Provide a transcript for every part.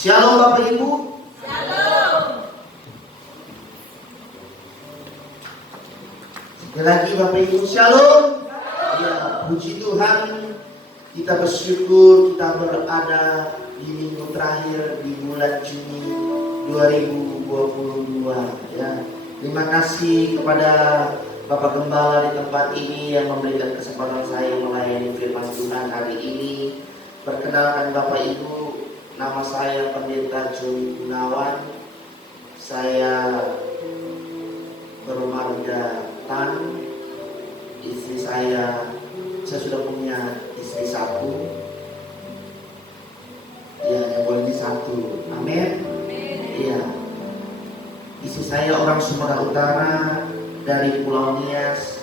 Shalom Bapak Ibu. Shalom. Sekali lagi Bapak Ibu, shalom. Ya, puji Tuhan, kita bersyukur kita berada di minggu terakhir di bulan Juni 2022. Ya, terima kasih kepada Bapak Gembala di tempat ini yang memberikan kesempatan saya melayani firman Tuhan hari ini. Perkenalkan Bapak Ibu, nama saya Pendeta Joy Gunawan. Saya bermarga Tan. Istri saya sudah punya istri satu. Ya, yang boleh ini satu. Amin. Iya. Istri saya orang Sumatera Utara dari Pulau Nias.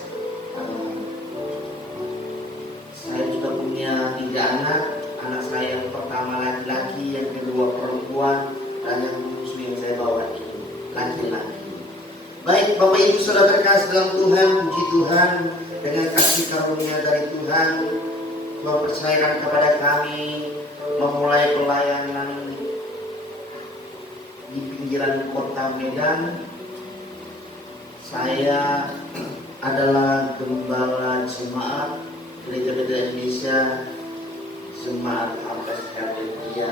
Saya juga punya 3 anak. Anak saya yang pertama laki-laki, yang kedua perempuan, dan yang bungsu yang saya bawa itu laki-laki. Baik Bapak Ibu Saudara terkasih dalam Tuhan, puji Tuhan, dengan kasih karunia dari Tuhan, Tuhan percayakan kepada kami memulai pelayanan di pinggiran kota Medan. Saya adalah gembala jemaat Gereja Bethel Indonesia, Jemaat Ampas Karya.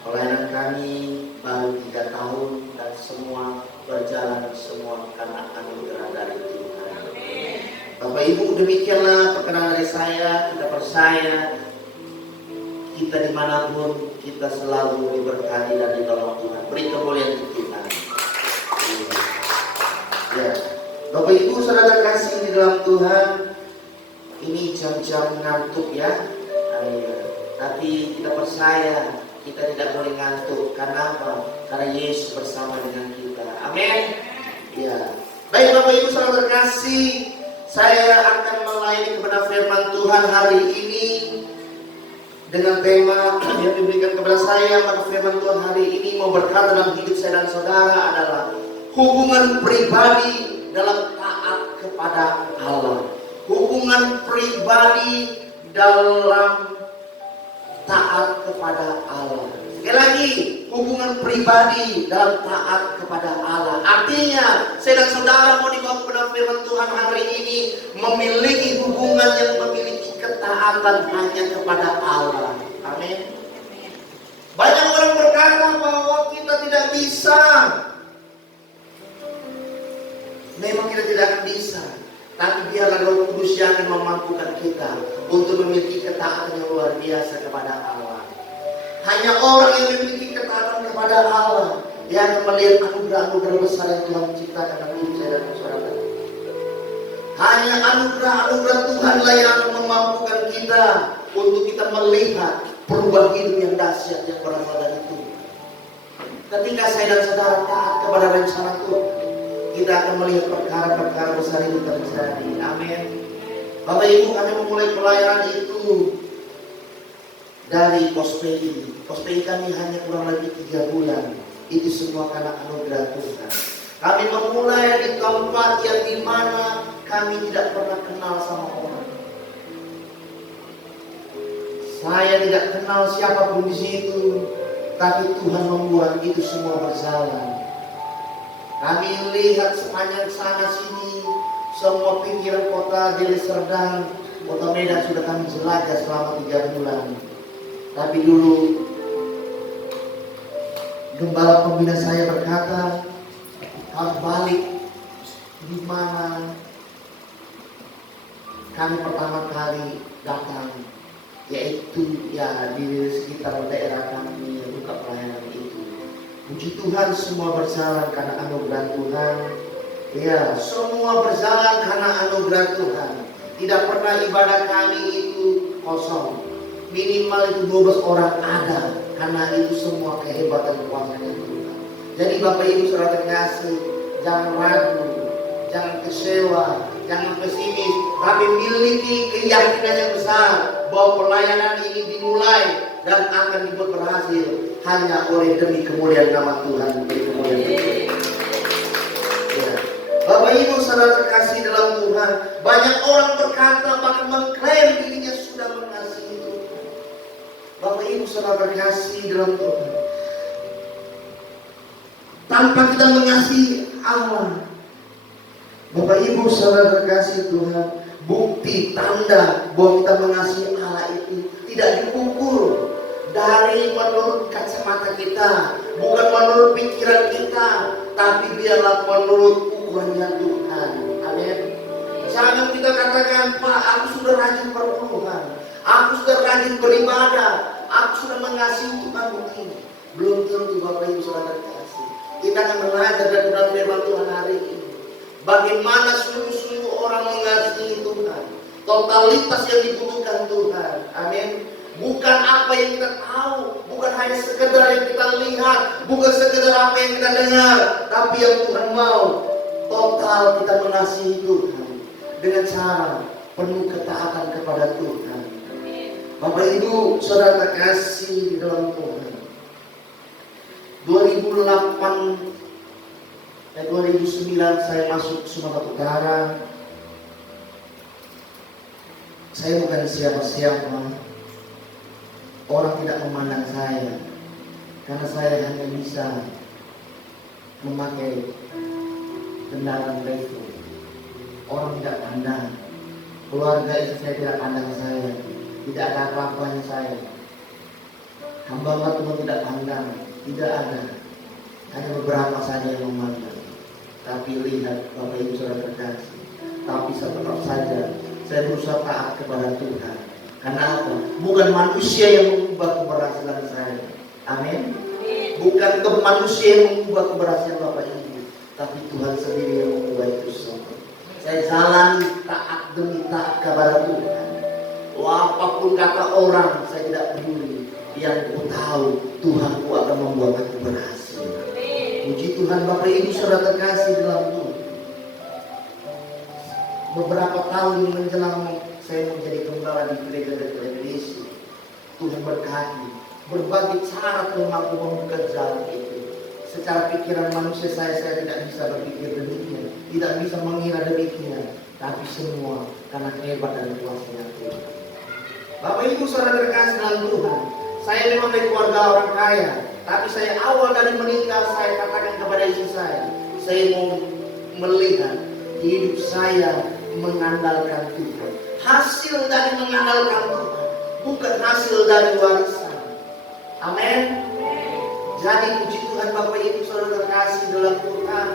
Pelayanan kami baru 3 tahun dan semua berjalan semua karena anugerah dari Tuhan. Bapak Ibu, demikianlah perkenalan dari saya. Kita percaya kita dimanapun kita selalu diberkati dan ditolong Tuhan. Beri kemuliaan untuk Tuhan. Ya, Bapak Ibu saudara terkasih di dalam Tuhan, ini jam-jam ngantuk ya. Tapi kita percaya kita tidak boleh ngantuk. Karena apa? Karena Yesus bersama dengan kita. Amin. Ya. Baik Bapak Ibu saudara terkasih, saya akan melayani kepada firman Tuhan hari ini dengan tema yang diberikan kepada saya. Maka firman Tuhan hari ini mau berkata dalam hidup saya dan saudara adalah hubungan pribadi dalam taat kepada Allah. Hubungan pribadi dalam taat kepada Allah. Sekali lagi, hubungan pribadi dalam taat kepada Allah. Artinya, saya dan saudara mau dibawa kepada firman Tuhan hari ini memiliki hubungan yang memiliki ketaatan hanya kepada Allah. Amin. Banyak orang berkata bahwa kita tidak bisa. Memang kita tidak akan bisa. Tapi biarlah Roh Kudus yang akan memampukan kita untuk memiliki ketaatan yang luar biasa kepada Allah. Hanya orang yang memiliki ketaatan kepada Allah yang akan melihat anugerah-anugerah besar yang Tuhan ciptakan dalam hidup saya dan saudara. Hanya anugerah-anugerah Tuhanlah yang akan memampukan kita untuk kita melihat perubahan hidup yang dahsyat yang berasal dari Tuhan. Ketika saya dan saudara taat kepada rencana Tuhan, kita akan melihat perkara-perkara besar itu terjadi. Amin. Bapak Ibu, kami memulai pelayanan itu dari Pospei. Pospei kami hanya kurang lebih 3 bulan. Itu semua karena anugerah Tuhan. Kami memulai di tempat yang dimana kami tidak pernah kenal sama orang. Saya tidak kenal siapapun di situ, tapi Tuhan membuat itu semua berjalan. Kami lihat sepanjang sana sini, semua pinggiran kota Deli Serdang, kota Medan sudah kami jelajah selama 3 bulan. Tapi dulu gembala pembina saya berkata, harus balik di mana kami pertama kali datang, yaitu ya di sekitar daerah kami yang buka pelayanan itu. Puji Tuhan, semua berjalan karena anugerah Tuhan. Ya, semua berjalan karena anugerah Tuhan. Tidak pernah ibadah kami itu kosong. Minimal itu 12 orang ada, karena itu semua kehebatan kuasanya Tuhan. Jadi Bapak Ibu saudara terkasih, jangan ragu, jangan kecewa, jangan pesimis, tapi miliki keyakinan yang besar bahwa pelayanan ini dimulai dan akan dibuat berhasil hanya oleh demi kemuliaan nama Tuhan. Ya. Bapak Ibu saudara terkasih dalam Tuhan, banyak orang berkata bahkan mengklaim dirinya sudah mengasihi Tuhan. Bapak Ibu saudara terkasih dalam Tuhan, tanpa kita mengasihi Allah. Bapak Ibu saudara terkasih Tuhan, bukti tanda bahwa kita mengasihi Allah itu tidak diukur dari menurut kacamata kita, bukan menurut pikiran kita, tapi biarlah menurut ukurannya Tuhan. Amin. Jangan kita katakan, Pak, aku sudah rajin berdoa, aku sudah rajin beribadah, aku sudah mengasihi Tuhan begini. Belum tentu Bapak Ibu saudara terkasih. Kita akan belajar dari firman Tuhan hari ini. Bagaimana sungguh-sungguh orang mengasihi Tuhan. Totalitas yang dibutuhkan Tuhan. Amin. Bukan apa yang kita tahu, bukan hanya sekedar yang kita lihat, bukan sekedar apa yang kita dengar, tapi yang Tuhan mau total kita mengasihi Tuhan dengan cara penuh ketaatan kepada Tuhan. Bapak Ibu saudara terkasih di dalam Tuhan, 2009 saya masuk Sumatera Utara. Saya bukan siapa-siapa. Orang tidak memandang saya karena saya hanya bisa memakai kendaraan Lego. Orang tidak pandang. Keluarga itu saya tidak pandang saya. Tidak ada apa-apanya saya. Hamba Tuhan tidak pandang. Tidak ada. Hanya beberapa saja yang memandang. Tapi lihat Bapak Ibu saudara terkasih. Tapi tetap saja saya berusaha taat kepada Tuhan. Karena apa? Bukan manusia yang mengubah keberhasilan saya. Amin. Bukan manusia yang mengubah keberhasilan Bapak Ibu, tapi Tuhan sendiri yang mengubah itu semua. Saya jalani taat demi taat kepada Tuhan. Apapun kata orang, saya tidak peduli. Yang ku tahu, Tuhanku akan membuat aku berhasil. Puji Tuhan Bapak Ibu saudara terkasih dalam Tuhan. Beberapa tahun menjelang saya menjadi gembala di gereja Indonesia, Tuhan berkati berbagai cara Tuhan mampu membuka jalan itu. Secara pikiran manusia saya tidak bisa berpikir demikian, tidak bisa mengira demikian, tapi semua karena hebat dan kuasanya Tuhan. Bapak Ibu saudara terkasih dalam Tuhan, saya memang dari keluarga orang kaya, tapi saya awal dari menikah saya katakan kepada istri saya mau melihat hidup saya mengandalkan Tuhan. Hasil dari mengandalkan Tuhan, bukan hasil dari warisan. Amin. Jadi puji Tuhan Bapak Ibu saudara terkasih dalam Tuhan.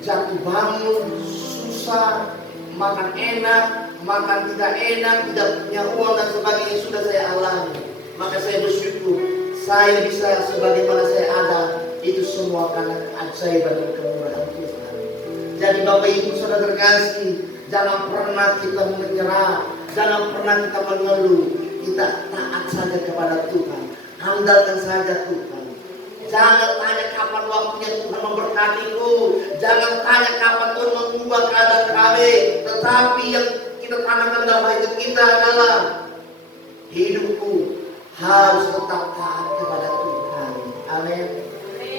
Jatuh bangun susah, makan enak, makan tidak enak, tidak punya uang dan sebagainya sudah saya alami. Maka saya bersyukur saya bisa sebagaimana saya ada itu semua karena keajaiban dan kemurahan Tuhan. Jadi Bapak Ibu saudara terkasih, jangan pernah kita menyerah, jangan pernah kita mengeluh. Kita taat saja kepada Tuhan, andalkan saja Tuhan. Jangan tanya kapan waktunya Tuhan memberkatiku, jangan tanya kapan Tuhan mengubah keadaan kami. Tetapi yang kita tanamkan dalam hidup kita adalah hidupku harus tetap taat kepada Tuhan. Amin.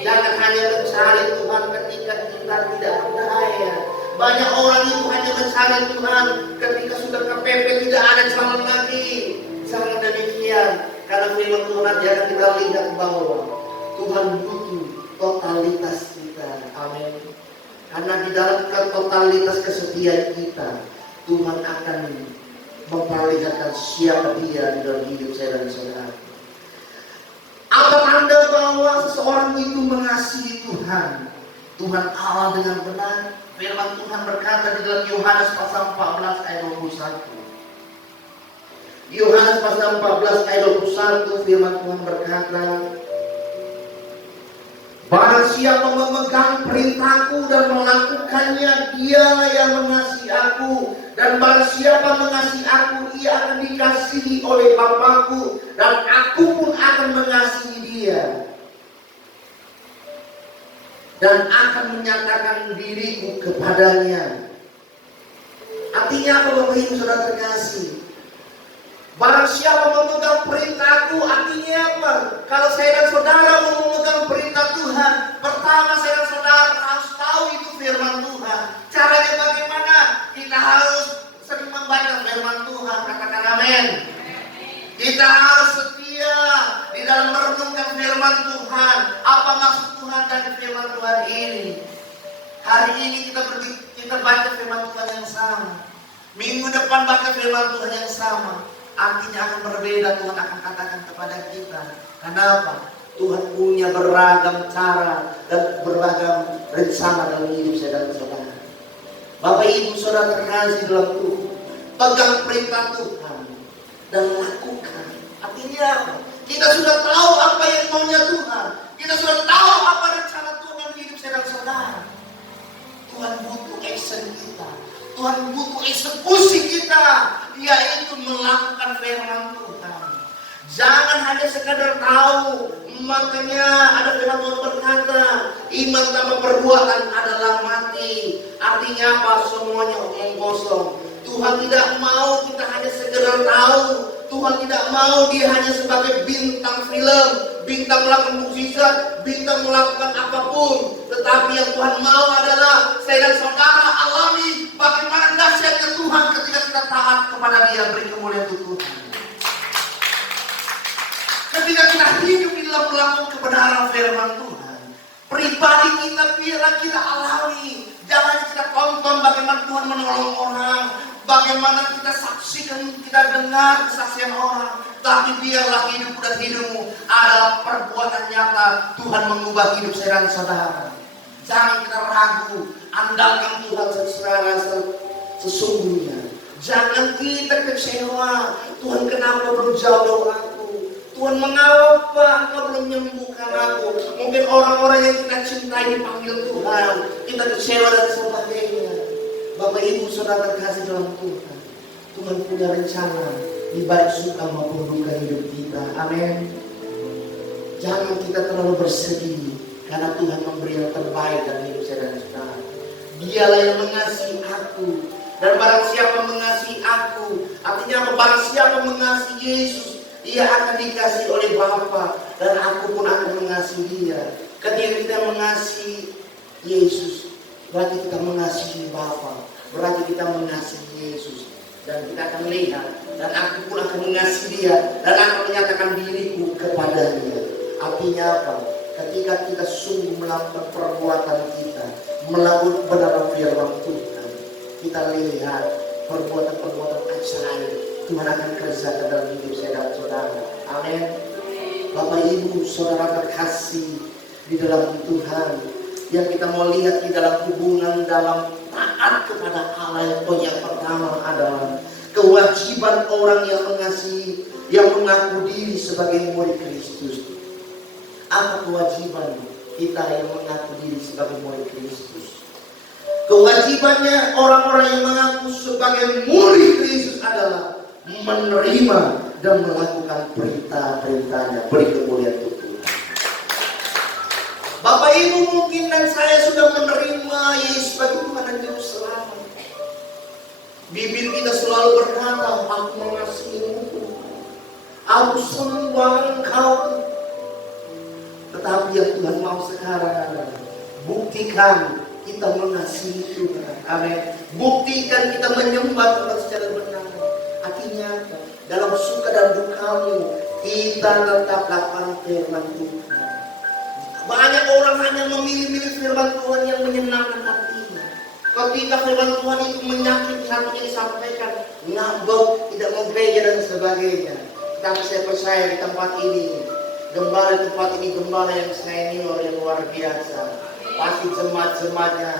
Jangan hanya mencari Tuhan ketika kita tidak berdaya. Banyak orang itu hanya mencari Tuhan ketika sudah kepepet, tidak ada jalan lagi. Jangan demikian, karena firman Tuhan nanti akan kita lihat bahwa Tuhan butuh totalitas kita. Amin. Karena di dalam totalitas kesetiaan kita, Tuhan akan memperlihatkan siapa Dia di dalam hidup saya dan saudara. Apa tanda bahwa seseorang itu mengasihi Tuhan? Tuhan Allah dengan benar. Firman Tuhan berkata di dalam Yohanes pasal 14 ayat 21. Yohanes pasal 14 ayat 21 firman Tuhan berkata, barang siapa memegang perintahku dan melakukannya, dialah yang mengasihi aku. Dan barang siapa mengasihi aku, ia akan dikasihi oleh Bapakku, dan aku pun akan mengasihi dia dan akan menyatakan diriku kepadanya. Artinya apa Bapak Ibu saudara terkasih? Barang siapa memegang perintahku, artinya apa? Kalau saya dan saudara memegang perintah Tuhan, pertama saya dan saudara harus tahu itu firman Tuhan. Caranya bagaimana? Kita harus sering membaca firman Tuhan. Katakan amin. Kita harus setia di dalam merenungkan firman Tuhan. Apa maksud Tuhan dari firman Tuhan ini? Hari ini kita baca firman Tuhan yang sama. Minggu depan baca firman Tuhan yang sama. Artinya akan berbeda. Tuhan akan katakan kepada kita. Kenapa? Tuhan punya beragam cara dan beragam rencana dalam hidup saya dan saudara. Bapak Ibu Saudara terkasih dalam Tuhan, pegang perintah Tuhan dan lakukan. Artinya apa? Kita sudah tahu apa yang maunya Tuhan. Kita sudah tahu apa rencana Tuhan di hidup saya dan saudara. Tuhan butuh action kita. Tuhan butuh eksekusi kita, yaitu melakukan firman Tuhan. Jangan hanya sekadar tahu. Makanya ada firman Tuhan berkata, iman tanpa perbuatan adalah mati. Artinya apa? Semuanya omong kosong. Tuhan tidak mau kita hanya sekedar tahu. Tuhan tidak mau dia hanya sebagai bintang film, bintang melakukan mukjizat, bintang melakukan apapun. Tetapi yang Tuhan mau adalah saya dan saudara alami bagaimana dahsyatnya Tuhan ketika kita taat kepada Dia, beri kemuliaan untuk Tuhan. Ketika kita hidup di dalam melakukan kebenaran firman Tuhan, pribadi kita biarlah kita alami. Jangan kita tonton bagaimana Tuhan menolong orang, bagaimana kita saksikan, kita dengar kesaksian orang. Tapi biarlah hidup dan hidupmu adalah perbuatan nyata Tuhan mengubah hidup saya dan saudara. Jangan kita ragu, andalkan Tuhan secara sesungguhnya. Jangan kita kecewa, Tuhan kenapa belum jawab doaku? Tuhan mengapa Engkau belum menyembuhkan aku? Mungkin orang-orang yang kita cintai dipanggil Tuhan, kita kecewa dan sebagainya. Bapak Ibu Saudara terkasih dalam Tuhan, Tuhan punya rencana di balik suka maupun duka hidup kita. Amin. Jangan kita terlalu bersedih, karena Tuhan memberi yang terbaik dalam hidup saya dan saudara. Dialah yang mengasihi aku, dan barang siapa mengasihi aku, artinya apa? Barang siapa mengasihi Yesus, Ia akan dikasihi oleh Bapa, dan aku pun akan mengasihi Dia. Ketika kita mengasihi Yesus, berarti kita mengasihi Bapa, berarti kita mengasihi Yesus, dan kita akan lihat, dan aku pun akan mengasihi Dia, dan akan menyatakan diriku kepada Dia. Artinya apa? Ketika kita sungguh melakukan perbuatan kita, melakukan kebenaran firman Tuhan, kita lihat perbuatan-perbuatan ajaib Tuhan akan kerjakan dalam hidup saya dan saudara. Amin. Bapak Ibu Saudara terkasih di dalam Tuhan, yang kita mau lihat di dalam hubungan dalam taat kepada Allah, yang pertama adalah kewajiban orang yang mengasihi, yang mengaku diri sebagai murid Kristus. Apa kewajiban kita yang mengaku diri sebagai murid Kristus? Kewajibannya orang-orang yang mengaku sebagai murid Kristus adalah menerima dan melakukan perintah-perintahnya. Beri kemuliaan untuk Tuhan. Bapak Ibu mungkin dan saya sudah menerima Yesus sebagai Tuhan dan Juru Selamat. Bibir kita selalu berkata, aku mengasihimu, aku sembah Engkau. Tetapi yang Tuhan mau sekarang adalah buktikan kita mengasihi Tuhan. Amin. Buktikan kita menyembah Tuhan secara benar. Artinya dalam suka dan dukamu kita tetap lakukan firman Tuhan. Banyak orang hanya memilih-milih firman Tuhan yang menyenangkan hatinya. Ketika firman Tuhan itu menyakiti hatinya disampaikan, ngambek, tidak mau gereja dan sebagainya. Tapi saya percaya di tempat ini, gembala tempat ini gembala yang senior yang luar biasa. Pasti jemaat-jemaatnya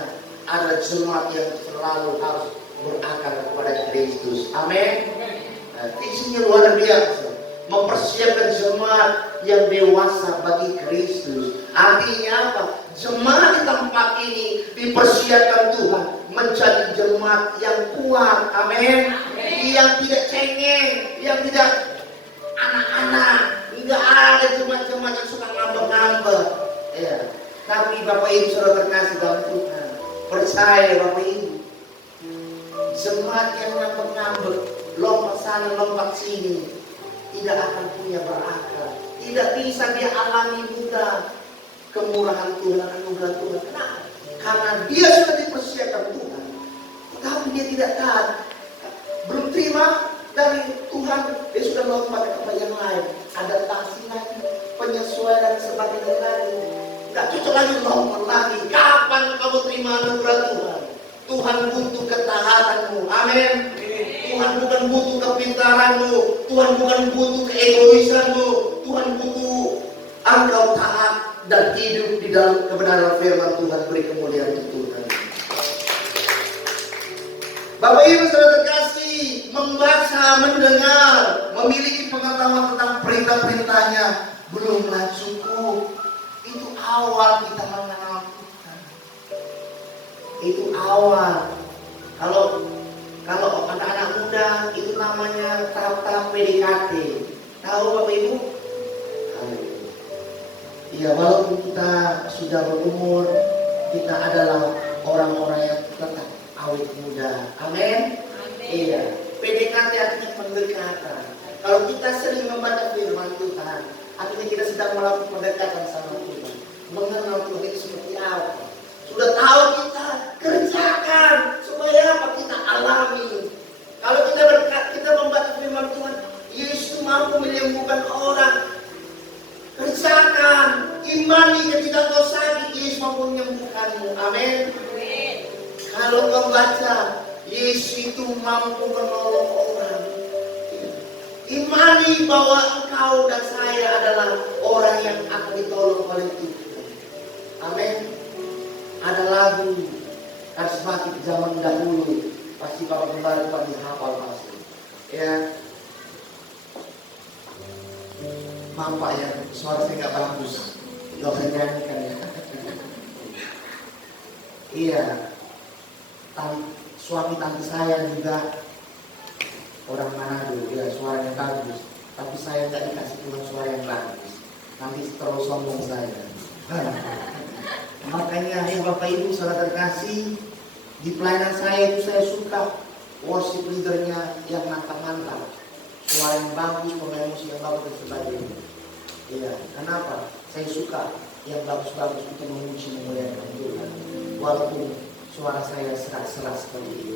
adalah jemaat yang selalu harus berakar kepada Kristus. Amin. Visinya luar biasa, mempersiapkan jemaat yang dewasa bagi Kristus. Artinya apa? Jemaat di tempat ini dipersiapkan Tuhan menjadi jemaat yang kuat. Amin. Yang tidak cengeng, yang tidak anak-anak. Enggak ada jemaat-jemaat yang suka ngambek-ngambek. Ya. Tapi Bapak Ibu Saudara terkasih dalam Tuhan, percaya Bapak Ibu, jemaat yang ngambek-ngambek, lompat sana lompat sini, tidak akan punya berakar. Tidak bisa dia alami juga kemurahan Tuhan, anugerah Tuhan. Kenapa? Karena dia sudah dipersiapkan Tuhan, tetapi dia tidak taat, belum terima dari Tuhan, dia sudah lompat ke tempat yang lain, adaptasi lagi. Tuhan butuh ketaatanmu. Amin. Tuhan bukan butuh kepintaranmu. Tuhan bukan butuh keegoisanmu. Tuhan butuh engkau taat dan hidup di dalam kebenaran firman Tuhan. Beri kemuliaan untuk Tuhan. Bapak Ibu saudara terkasih, membaca, mendengar, memiliki pengetahuan tentang perintah-perintahnya belumlah cukup. Itu awal kita mengenal Tuhan. Itu awal. Kalau anak-anak muda itu namanya tahap-tahap PDKT. Tahu Bapak Ibu? Iya, walaupun kita sudah berumur, kita adalah orang-orang yang tetap awet muda. Amin. Iya. PDKT artinya pendekatan. Kalau kita sering membaca firman Tuhan, artinya kita sedang melakukan pendekatan sama Tuhan. Mengenal Tuhan itu seperti apa? Sudah tahu kita kerjakan supaya apa? Kita alami. Kalau kita membaca firman Tuhan, Yesus mampu menyembuhkan orang. Kerjakan, imani ketika kau sakit, Yesus mampu menyembuhkanmu. Amin. Kalau kau baca, Yesus itu mampu menolong orang. Imani bahwa engkau dan saya adalah orang yang akan ditolong oleh Tuhan. Amin. Ada lagu karismatik zaman dahulu, pasti Bapak Gembala pasti hafal pasti. Ya. Maaf Pak ya, suara saya nggak bagus. Gak usah nyanyikan ya. Iya. Suami tante saya juga orang Manado, ya suaranya bagus. Tapi saya nggak dikasih Tuhan suara yang bagus. Nanti terus sombong saya. Makanya ya Bapak Ibu saudara terkasih, di pelayanan saya itu saya suka worship leadernya yang mantap-mantap, suara yang bagus, pemain musik yang bagus dan sebagainya. Iya, kenapa? Saya suka yang bagus-bagus itu memuji memuliakan Tuhan, walaupun suara saya serak-serak seperti itu.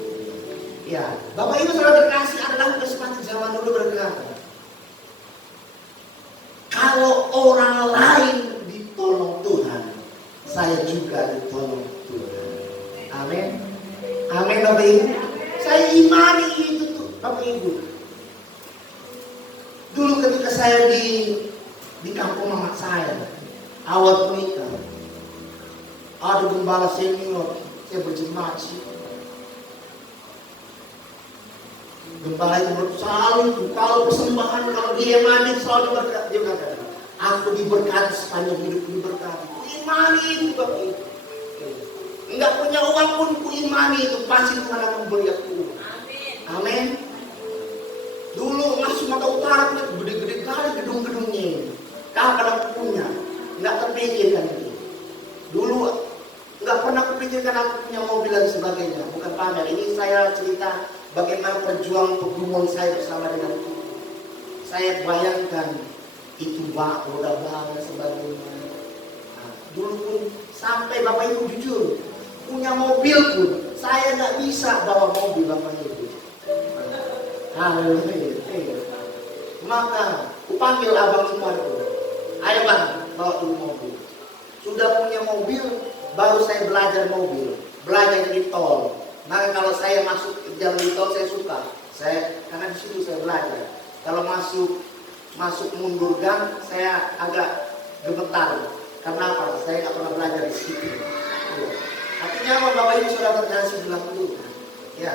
Ya, Bapak Ibu saudara terkasih, adalah kesempatan zaman dulu berkata, kalau orang lain ditolong Tuhan, saya juga ditolong Tuhan. Amin. Amin Bapak Ibu. Saya imani itu tuh Bapak Ibu. Dulu ketika saya di kampung mama saya, awal menikah, ada gembala senior, saya berjemaat sih. Gembala itu selalu kalau persembahan, kalau dia mandi selalu diberkati. Dia katakan, aku diberkati sepanjang hidup, diberkati. Ku imani itu Bapak Ibu. Enggak punya uang pun ku imani itu, pasti Tuhan akan beri aku. Amin. Dulu masuk Sumatera Utara gede-gede kali gedung-gedungnya. Kapan aku punya? Enggak terpikirkan itu. Dulu enggak pernah kupikirkan aku punya mobil dan sebagainya. Bukan pamer. Ini saya cerita bagaimana perjuangan pergumulan saya bersama dengan Tuhan. Saya bayangkan itu roda dan sebagainya. Nah, dulu pun sampai Bapak Ibu jujur, punya mobil pun saya nggak bisa bawa mobil Bapak Ibu. Haleluya. Maka kupanggil abang iparku, ayo bang bawa dulu mobil. Sudah punya mobil, baru saya belajar mobil, belajar di tol. Nah kalau saya masuk jalan di tol saya suka, karena di situ saya belajar. Kalau masuk mundur gang saya agak gemetar. Karena apa? Saya nggak pernah belajar di situ. Artinya apa Bapak Ibu saudara terkasih dalam Tuhan? Ya,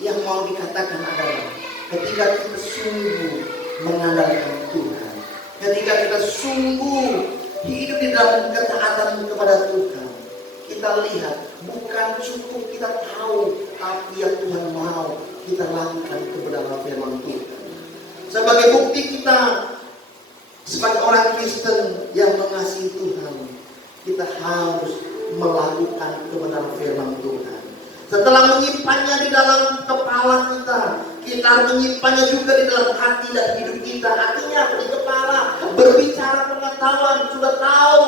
yang mau dikatakan adalah ketika kita sungguh mengandalkan Tuhan, ketika kita sungguh hidup di dalam ketaatan kepada Tuhan, kita lihat bukan cukup kita tahu, tapi yang Tuhan mau kita lakukan kebenaran firman Tuhan. Sebagai bukti kita sebagai orang Kristen yang mengasihi Tuhan, kita harus melakukan kebenaran firman Tuhan. Setelah menyimpannya di dalam kepala kita harus menyimpannya juga di dalam hati dan hidup kita. Artinya di kepala berbicara pengetahuan, sudah tahu.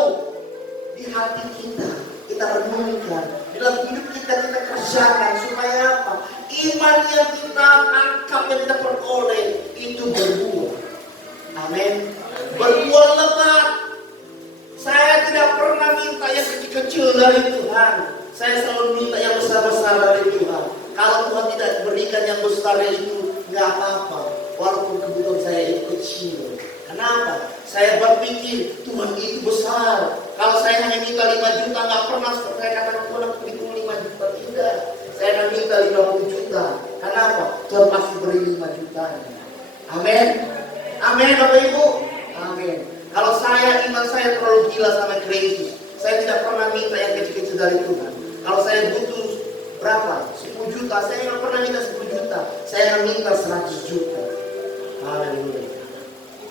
Di hati kita renungkan. Di dalam hidup kita kerjakan supaya apa? Iman yang kita tangkap, yang kita peroleh itu berbuah. Amin. Berbuah lebat. Saya tidak pernah minta yang kecil-kecil dari Tuhan. Saya selalu minta yang besar-besar dari Tuhan. Kalau Tuhan tidak berikan yang besar itu, nggak apa-apa. Walaupun kebutuhan saya itu kecil. Kenapa? Saya berpikir Tuhan itu besar. Kalau saya hanya minta 5 juta, nggak pernah saya katakan Tuhan aku hitung 5 juta. Tidak. Saya akan minta 50 juta. Kenapa? Tuhan pasti beri 5 juta. Amin. Amin Bapak Ibu. Amin. Kalau iman saya terlalu gila sama Kristus, saya tidak pernah minta yang kecil-kecil dari Tuhan. Kalau saya butuh berapa? 10 juta. Saya nggak pernah minta 10 juta. Saya akan minta 100 juta. Haleluya.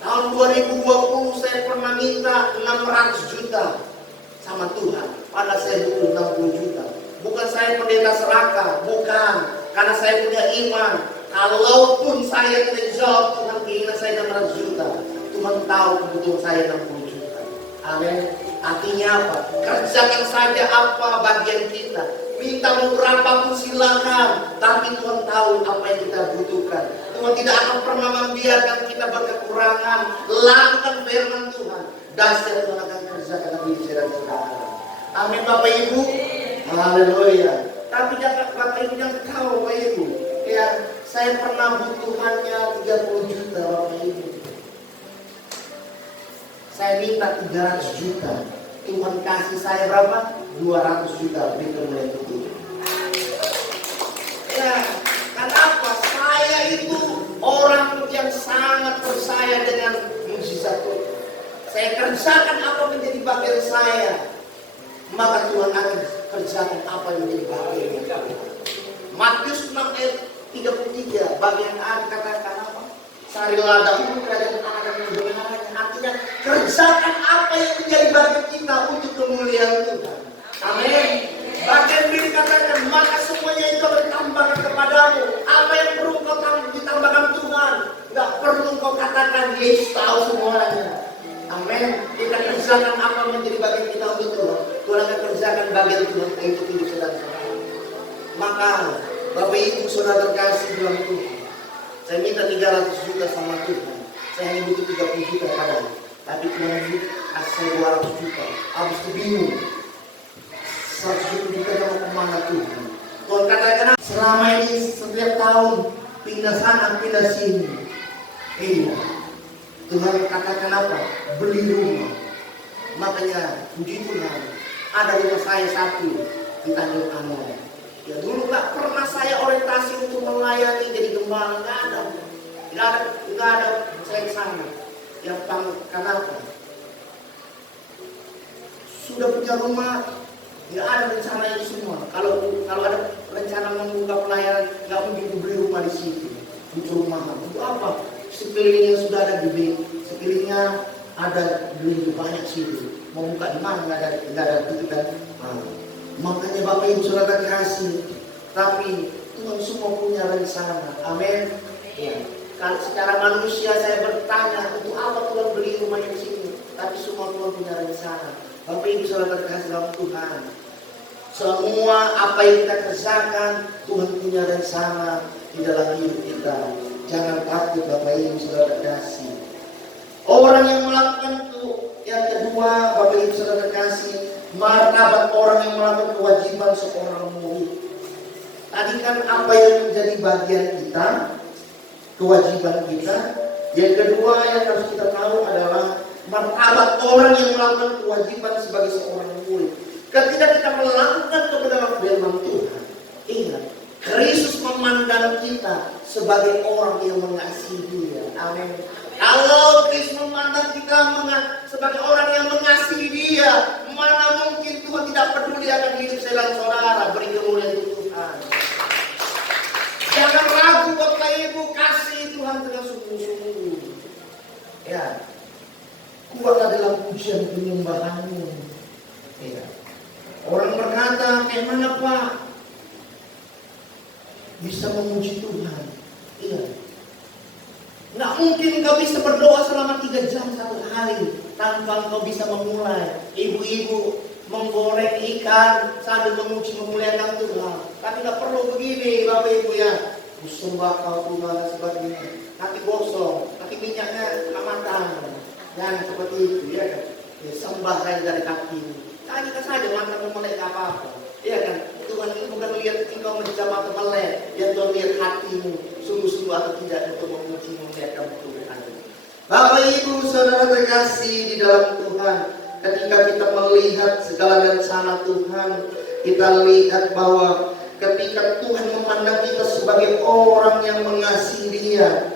Tahun 2020 saya pernah minta 600 juta sama Tuhan. Padahal saya butuh 60 juta. Bukan saya pendeta serakah, bukan. Karena saya punya iman. Kalaupun saya tidak jawab Tuhan keinginan saya 600 juta, Tuhan tahu kebutuhan saya 60 juta. Amin. Artinya apa? Kerjakan saja apa bagian kita. Minta beberapa pun silakan, tapi Tuhan tahu apa yang kita butuhkan. Tuhan tidak akan pernah membiarkan kita berkekurangan. Lakukan firman Tuhan, dasar Tuhan akan kerjakan lebih dari saudara. Amin Bapak Ibu. Haleluya. Tapi Bapak Ibu yang tahu Bapak Ibu, ya saya pernah butuhannya 30 juta Bapak Ibu. Saya minta 300 juta. Tuhan kasih saya berapa? 200 juta. Berikan mulai itu. Ya, kenapa? Saya itu orang yang sangat percaya dengan mukjizat Tuhan. Saya kerjakan apa menjadi bagian saya, maka Tuhan akan kerjakan apa yang menjadi bagian. Matius 6 ayat 33 bagian A dikatakan apa? Sari ladang kerajaan Allah dan kebenarannya. Artinya kerjakan apa yang menjadi bagian kita untuk kemuliaan Tuhan. Amin. Bagian B dikatakan maka semuanya itu ditambahkan kepadamu. Apa yang perlu kau ditambahkan Tuhan? Gak perlu kau katakan Yesus tahu semuanya. Amin. Kita kerjakan apa menjadi bagian kita untuk Tuhan. Tuhan akan kerjakan bagian Tuhan untuk hidup saudara. Maka Bapak Ibu saudara terkasih dalam Tuhan, saya minta 300 juta sama Tuhan. Saya hanya butuh 30 juta padahal. Tapi Tuhan kasih saya 200 juta. Habis itu bingung. 100 juta mau kemana Tuhan? Tuhan katakan selama ini setiap tahun pindah sana pindah sini. Iya. Tuhan katakan apa? Beli rumah. Makanya puji Tuhan, ada rumah saya satu di Tanjung Angon. Ya dulu nggak pernah saya orientasi untuk melayani jadi gembala, nggak ada saya sana. Yang kenapa? Sudah punya rumah, nggak ada rencana itu semua. Kalau ada rencana membuka pelayanan, nggak mungkin beli rumah di situ, butuh rumah. Untuk apa? Sekelilingnya sudah ada di sekelilingnya ada beli banyak situ. Mau buka di mana nggak ada itu kan. Makanya Bapak Ibu saudara kasih, tapi Tuhan semua punya rencana. Amin. Ya. Kalau secara manusia saya bertanya untuk apa Tuhan beli rumah di sini, tapi semua Tuhan punya rencana. Bapak Ibu saudara kasih dalam Tuhan, semua apa yang kita kerjakan Tuhan punya rencana di dalam hidup kita. Jangan takut Bapak Ibu saudara kasih. Orang yang melakukan itu, yang kedua Bapak Ibu saudara kasih, martabat orang yang melakukan kewajiban seorang murid. Tadi kan apa yang menjadi bagian kita, kewajiban kita. Yang kedua yang harus kita tahu adalah martabat orang yang melakukan kewajiban sebagai seorang murid. Ketika kita melakukan kebenaran firman Tuhan, ingat, Kristus memandang kita sebagai orang yang mengasihi Dia. Amin. Kalau Kristus memandang kita sebagai orang yang mengasihi Dia, mana mungkin Tuhan tidak peduli akan hidup saya dan saudara. Beri kemuliaan Tuhan. Jangan ragu Bapak Ibu, kasih Tuhan dengan sungguh-sungguh. Ya, kuatlah dalam pujian penyembahanmu. Ya. Orang berkata, kayak mana Pak bisa memuji Tuhan? Iya. Nggak mungkin kau bisa berdoa selama 3 jam satu hari tanpa kau bisa memulai. Ibu-ibu menggoreng ikan sambil memuliakan Tuhan. Tapi nggak perlu begini Bapak Ibu ya. Sembah kau Tuhan dan sebagainya. Nanti gosong, nanti minyaknya matang. Jangan seperti itu ya. Ya sembah saja dari kaki. Tanya saja mantan memulai apa-apa. Iya kan? Tuhan itu bukan lihat engkau mencam atau melek, ya Tuhan lihat hatimu, sungguh-sungguh atau tidak untuk memuji memuliakan Tuhan. Bapak Ibu Saudara terkasih di dalam Tuhan, ketika kita melihat segala rencana Tuhan, kita lihat bahwa ketika Tuhan memandang kita sebagai orang yang mengasihi Dia,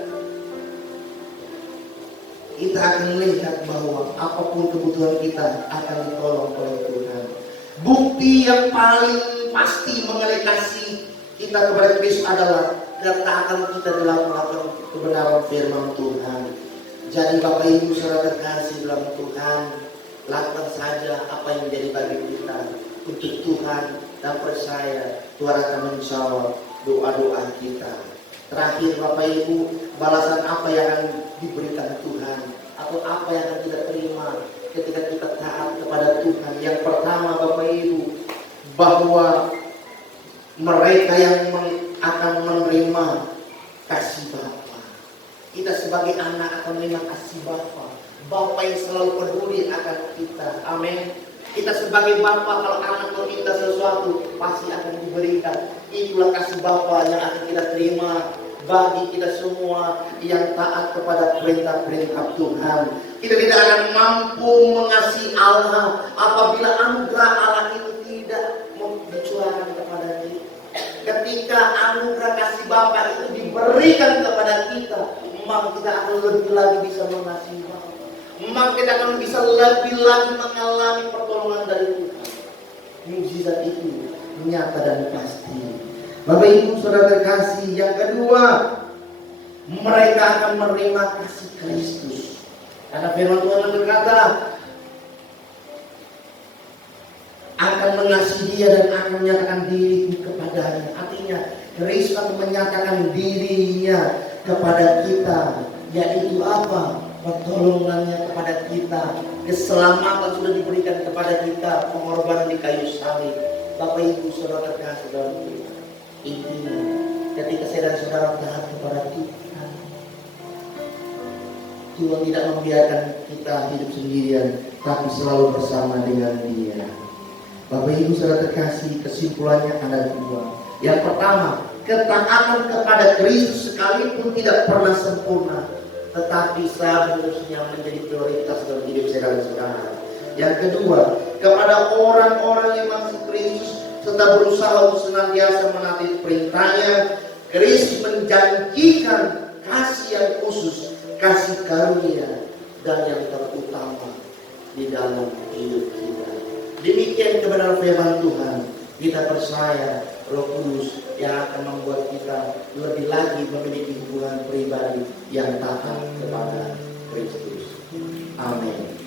kita akan lihat bahwa apapun kebutuhan kita akan ditolong oleh Tuhan. Bukti yang paling pasti mengenai kasih kita kepada Kristus adalah ketaatan kita dalam melakukan kebenaran firman Tuhan. Jadi Bapak Ibu Saudara terkasih dalam Tuhan, lakukan saja apa yang menjadi bagi kita untuk Tuhan, dan percaya Tuhan akan menjawab doa-doa kita. Terakhir Bapak Ibu, balasan apa yang akan diberikan Tuhan atau apa yang akan kita terima ketika kita taat kepada Tuhan? Yang pertama Bapak Ibu, bahwa mereka yang akan menerima kasih Bapa. Kita sebagai anak akan menerima kasih Bapa. Bapa yang selalu peduli akan kita. Amin. Kita sebagai Bapa, kalau anak meminta sesuatu pasti akan diberikan. Itulah kasih Bapa yang akan kita terima bagi kita semua yang taat kepada perintah-perintah Tuhan. Kita tidak akan mampu mengasihi Allah apabila anugerah Allah itu tidak dicurahkan kepada kita. Ketika anugerah kasih Bapa itu diberikan kepada kita, maka kita akan lebih lagi bisa mengasihi Bapa. Maka kita akan bisa lebih lagi mengalami pertolongan dari Tuhan. Mukjizat itu nyata dan pasti. Bapak Ibu Saudara terkasih, yang kedua, mereka akan menerima kasih Kristus. Karena firman Tuhan berkata, akan mengasihi Dia dan akan menyatakan diri kepadanya. Artinya Kristus akan menyatakan dirinya kepada kita, yaitu apa? Pertolongannya kepada kita, keselamatan sudah diberikan kepada kita, pengorbanan di kayu salib. Bapak Ibu Saudara terkasih dalam Tuhan, intinya ketika saya dan saudara taat kepada Tuhan, Tuhan tidak membiarkan kita hidup sendirian, tapi selalu bersama dengan Dia. Bapak Ibu Saudara terkasih, kesimpulannya ada dua. Yang pertama, ketaatan kepada Kristus sekalipun tidak pernah sempurna, tetapi seharusnya menjadi prioritas dalam hidup saya dan saudara. Yang kedua, kepada orang-orang yang masih Kristus serta berusaha untuk senantiasa menaati perintahnya, Kristus menjanjikan kasih yang khusus, kasih karunia, dan yang terutama di dalam hidup kita. Demikian kebenaran firman Tuhan. Kita percaya Roh Kudus yang akan membuat kita lebih lagi memiliki hubungan pribadi yang taat kepada Kristus. Amin.